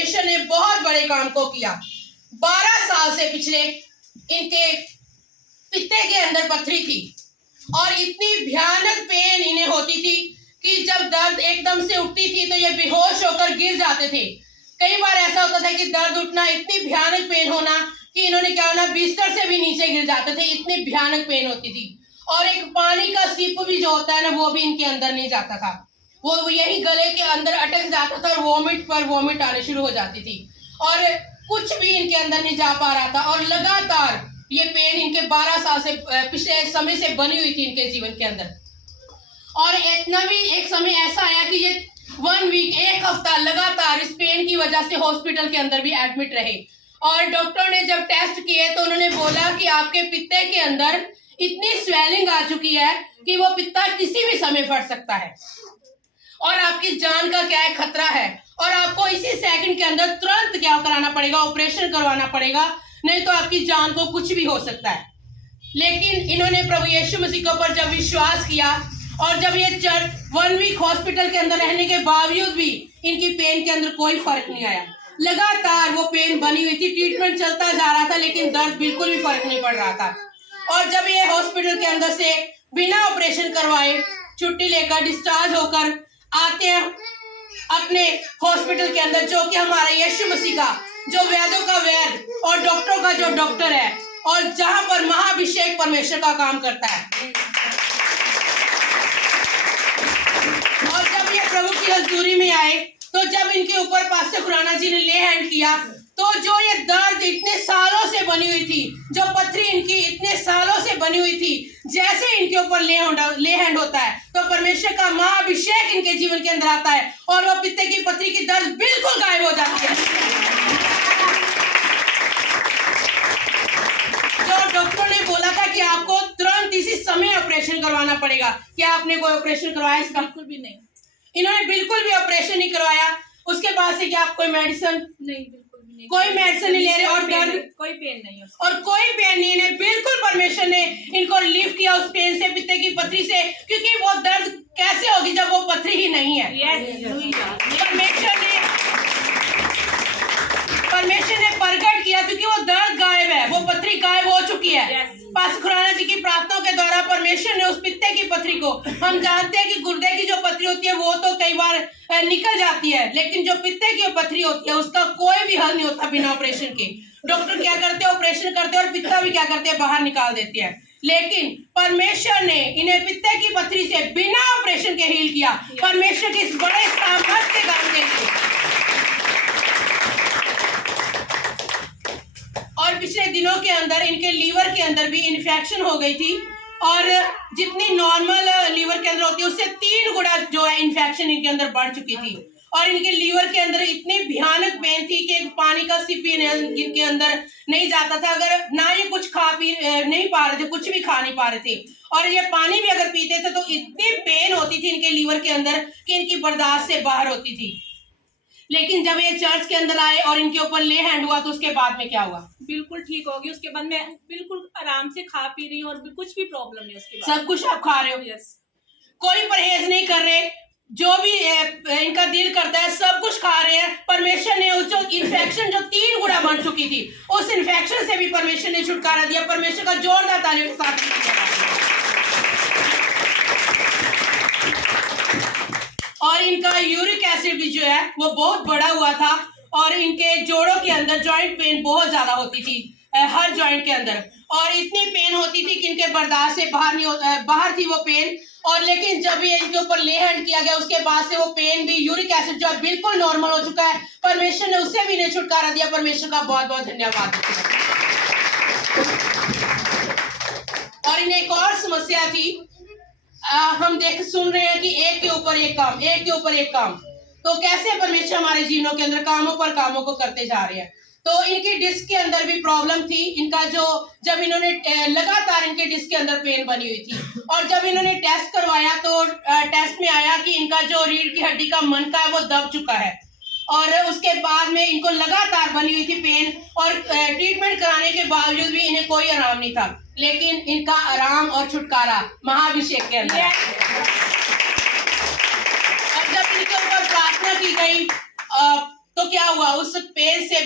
परमेश्वर ने बहुत बड़े काम को किया। 12 साल से पिछले इनके पित्ते के अंदर पथरी थी और इतनी भयानक पेन इन्हें होती थी कि जब दर्द एकदम से उठती थी तो ये बेहोश होकर गिर जाते थे। कई बार ऐसा होता था कि दर्द उठना, इतनी भयानक पेन होना कि इन्होंने क्या होना, बिस्तर से भी नीचे गिर जाते थे, इतनी भयानक पेन होती थी। और एक पानी का सिप भी जो होता है ना, वो भी इनके अंदर नहीं जाता था, वो यही गले के अंदर अटक जाता था और वॉमिट पर वॉमिट आने शुरू हो जाती थी और कुछ भी इनके अंदर नहीं जा पा रहा था। और लगातार ये पेन इनके 12 साल से पिछले समय से बनी हुई थी इनके जीवन के अंदर। और इतना भी एक समय ऐसा आया कि ये 1 वीक, एक हफ्ता लगातार इस पेन की वजह से हॉस्पिटल के अंदर भी एडमिट रहे। और डॉक्टर ने जब टेस्ट किए तो उन्होंने बोला कि आपके पित्ते के अंदर इतनी स्वेलिंग आ चुकी है कि वो पित्ता किसी भी समय फट सकता है और आपकी जान का क्या है, खतरा है और आपको इसी सेकंड के अंदर तुरंत क्या कराना पड़ेगा, ऑपरेशन करवाना पड़ेगा, नहीं तो आपकी जान को कुछ भी हो सकता है। लेकिन इन्होंने प्रभु यीशु मसीह के ऊपर जब विश्वास किया और जब ये 1 वीक हॉस्पिटल के अंदर रहने के बावजूद भी इनकी पेन के अंदर कोई फर्क नहीं आया। लगातार वो पेन बनी हुई थी, ट्रीटमेंट चलता जा रहा था लेकिन दर्द बिल्कुल भी फर्क नहीं पड़ रहा था। और जब ये हॉस्पिटल के अंदर से बिना ऑपरेशन करवाए छुट्टी लेकर डिस्चार्ज होकर आते हैं अपने हॉस्पिटल के अंदर, जो कि हमारा यीशु मसीह का, जो वैद्यों का वैद और डॉक्टरों का जो डॉक्टर है और जहां पर महाअभिषेक परमेश्वर का काम करता है। और जब ये प्रभु की हजूरी में आए तो जब इनके ऊपर पास्टर खुराना जी ने ले हैंड किया तो जो ये दर्द इतने सालों से बनी हुई थी, जो पथरी इनकी इतने सालों से बनी हुई थी, जैसे इनके ऊपर ले हैंड होता है तो परमेश्वर का महाअभिषेक इनके जीवन के अंदर आता है और वो पित्ते की पथरी की दर्द बिल्कुल गायब हो जाती है। जो डॉक्टर ने बोला था कि आपको तुरंत इसी समय ऑपरेशन करवाना पड़ेगा, क्या आपने कोई ऑपरेशन करवाया इसका? बिल्कुल भी नहीं। इन्होंने बिल्कुल भी ऑपरेशन नहीं करवाया। उसके बाद से क्या आप कोई मेडिसिन? नहीं, बिल्कुल भी नहीं। कोई मेडिसिन नहीं ले रहे और दर्द, कोई पेन नहीं और कोई पेन नहीं है। बिल्कुल परमेश्वर ने इनको रिलीफ किया उस पेन से, पित्ते की पथरी से, क्योंकि वो दर्द कैसे होगी जब वो पथरी ही नहीं है। परमेश्वर ने प्रकट किया क्योंकि वो दर्द गायब है, वो पथरी गायब हो चुकी है। पास्टर खुराना जी की प्रार्थनाओं के द्वारा परमेश्वर ने उस पित्ते की पथरी को, हम जानते हैं कि गुर्दे की जो पथरी होती है वो तो कई बार निकल जाती है, लेकिन जो पित्ते की पथरी होती है उसका कोई भी हल नहीं होता बिना ऑपरेशन के। डॉक्टर क्या करते हैं, ऑपरेशन करते हैं और पित्ता भी क्या करते हैं, बाहर निकाल देते हैं। लेकिन परमेश्वर ने इन्हें पित्ते की पथरी से बिना ऑपरेशन के हील किया, परमेश्वर के इस बड़े सामर्थ्य काम के लिए। और पिछले दिनों के अंदर इनके लीवर के अंदर भी इन्फेक्शन हो गई थी और जितनी नॉर्मल लीवर के अंदर होती है उससे 3 गुना जो है इन्फेक्शन इनके अंदर बढ़ चुकी थी और इनके लीवर के अंदर इतनी भयानक पेन थी कि पानी का सिप भी इनके अंदर नहीं जाता था। अगर ना ये कुछ खा पी नहीं पा रहे थे, कुछ भी खा नहीं पा रहे थे और ये पानी भी अगर पीते थे तो इतनी पेन होती थी इनके लीवर के अंदर कि इनकी बर्दाश्त से बाहर होती थी। लेकिन जब ये चर्च के अंदर आए और इनके ऊपर ले हैंड हुआ तो उसके बाद में क्या हुआ? बिल्कुल ठीक होगी। उसके बाद मैं बिल्कुल आराम से खा पी रही हूँ और कुछ भी प्रॉब्लम नहीं। उसके बाद सब कुछ आप खा रहे हो? यस। कोई परहेज नहीं कर रहे, जो भी इनका दिल करता है सब कुछ खा रहे हैं। परमेश्वर ने उस जो इन्फेक्शन जो 3 गुना बढ़ चुकी थी उस इन्फेक्शन से भी परमेश्वर ने छुटकारा दिया। परमेश्वर का जोरदार तालियों के साथ। और इनका यूरिक एसिड भी जो है वो बहुत बढ़ा हुआ था और इनके जोड़ों के अंदर जॉइंट पेन बहुत ज्यादा होती थी, हर जॉइंट के अंदर, और इतनी पेन होती थी कि इनके बर्दाश्त से बाहर थी वो पेन। और लेकिन जब ये इनके ऊपर ले हैंड किया गया उसके बाद से वो पेन भी, यूरिक एसिड जो है बिल्कुल नॉर्मल हो चुका है। परमेश्वर ने उससे भी इन्हें छुटकारा दिया। परमेश्वर का बहुत बहुत धन्यवाद। और इन्हें एक और समस्या थी, हम सुन रहे हैं कि एक के ऊपर एक काम, एक के ऊपर एक काम, तो कैसे परमेश्वर हमारे जीवनों के अंदर कामों पर कामों को करते जा रहे हैं। तो इनकी डिस्क के अंदर भी प्रॉब्लम थी। इनका जो जब इन्होंने लगातार इनके डिस्क के अंदर पेन बनी हुई थी और जब इन्होंने टेस्ट करवाया तो टेस्ट में आया कि इनका जो रीढ़ की हड्डी का मनका है वो दब चुका है और उसके बाद में इनको लगातार बनी हुई थी पेन और ट्रीटमेंट कराने के बावजूद भी इन्हें कोई आराम नहीं था। लेकिन इनका आराम और छुटकारा महाअभिषेक के अंदर। और जब इनके ऊपर प्रार्थना की गई तो क्या हुआ, उस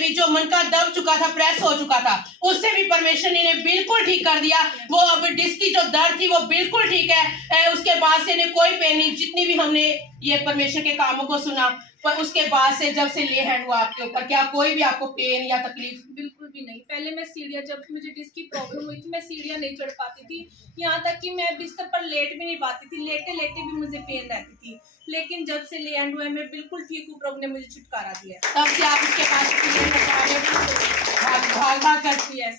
भी जो मन का दब चुका था, प्रेस हो चुका था, उससे भी परमेश्वर ने इन्हें बिल्कुल ठीक कर दिया। वो अब डिस्क की जो दर्द थी वो बिल्कुल ठीक है। उसके बाद से इन्हें कोई पेन नहीं। जितनी भी हमने ये परमेश्वर के कामों को सुना, पर उसके बाद से जब से ले हैंड हुआ आपके ऊपर, क्या कोई भी आपको पेन या तकलीफ? बिल्कुल भी नहीं। पहले मैं सीढ़ियाँ, जब मुझे डिस्क की प्रॉब्लम हुई थी, मैं सीढ़ियाँ नहीं चढ़ पाती थी, यहाँ तक कि मैं बिस्तर पर लेट भी नहीं पाती थी, लेटे लेटे भी मुझे पेन रहती थी। लेकिन जब से ले हैंड हुआ है, मैं बिल्कुल ठीक हूँ, प्रभु ने मुझे छुटकारा दिया। तब से आप उसके पास भाग करती है।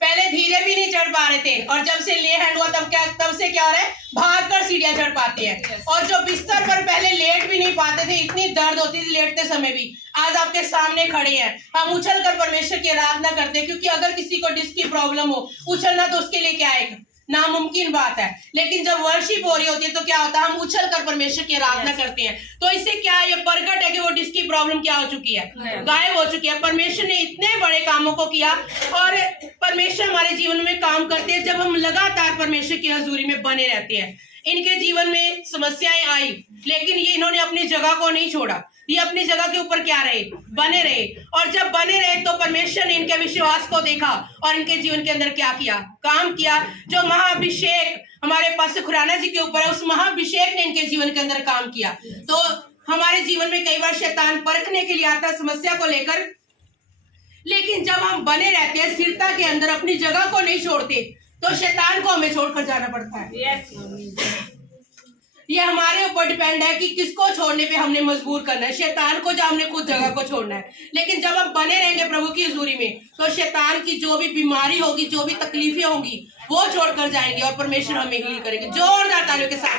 पहले धीरे भी नहीं चढ़ पा रहे थे, और जब से ले हैंड हुआ तब से क्या हो रहा है, भाग कर सीढ़ियाँ चढ़ पाती है। और जो बिस्तर पर पहले लेट भी नहीं पाते थे, इतनी दर्द होती थी लेटते समय भी, आज आपके सामने खड़े हैं। हम उछल कर परमेश्वर की आराधना करते हैं, क्योंकि अगर किसी को डिस्क की प्रॉब्लम हो, उछलना तो उसके लिए क्या है, नामुमकिन बात है। लेकिन जब वर्शिप हो रही होती है तो क्या होता है, हम उछल कर परमेश्वर की आराधना करते हैं। तो इससे क्या है, ये प्रकट है कि वो डिस्क की प्रॉब्लम क्या हो चुकी है, गायब हो चुकी है। परमेश्वर ने इतने बड़े कामों को किया, और परमेश्वर हमारे जीवन में काम करते हैं जब हम लगातार परमेश्वर की हजूरी में बने रहते हैं। इनके जीवन में समस्याएं आई, लेकिन ये इन्होंने अपनी जगह को नहीं छोड़ा। ये अपनी जगह के ऊपर क्या रहे, बने रहे। और जब बने रहे तो परमेश्वर ने इनके विश्वास को देखा और इनके जीवन के अंदर क्या किया, काम किया। जो महाअभिषेक हमारे पास खुराना जी के ऊपर है, उस महाअभिषेक ने इनके जीवन के अंदर काम किया। तो हमारे जीवन में कई बार शैतान परखने के लिए आता है समस्या को लेकर, लेकिन जब हम बने रहते हैं स्थिरता के अंदर, अपनी जगह को नहीं छोड़ते, तो शैतान को हमें छोड़कर जाना पड़ता है। ये हमारे ऊपर डिपेंड है कि किसको छोड़ने पे हमने मजबूर करना है, शैतान को, जब हमने खुद जगह को छोड़ना है। लेकिन जब हम बने रहेंगे प्रभु की हजूरी में, तो शैतान की जो भी बीमारी होगी, जो भी तकलीफें होंगी, वो छोड़कर जाएंगे और परमेश्वर हमें हील करेंगे। जोरदार तालियों के साथ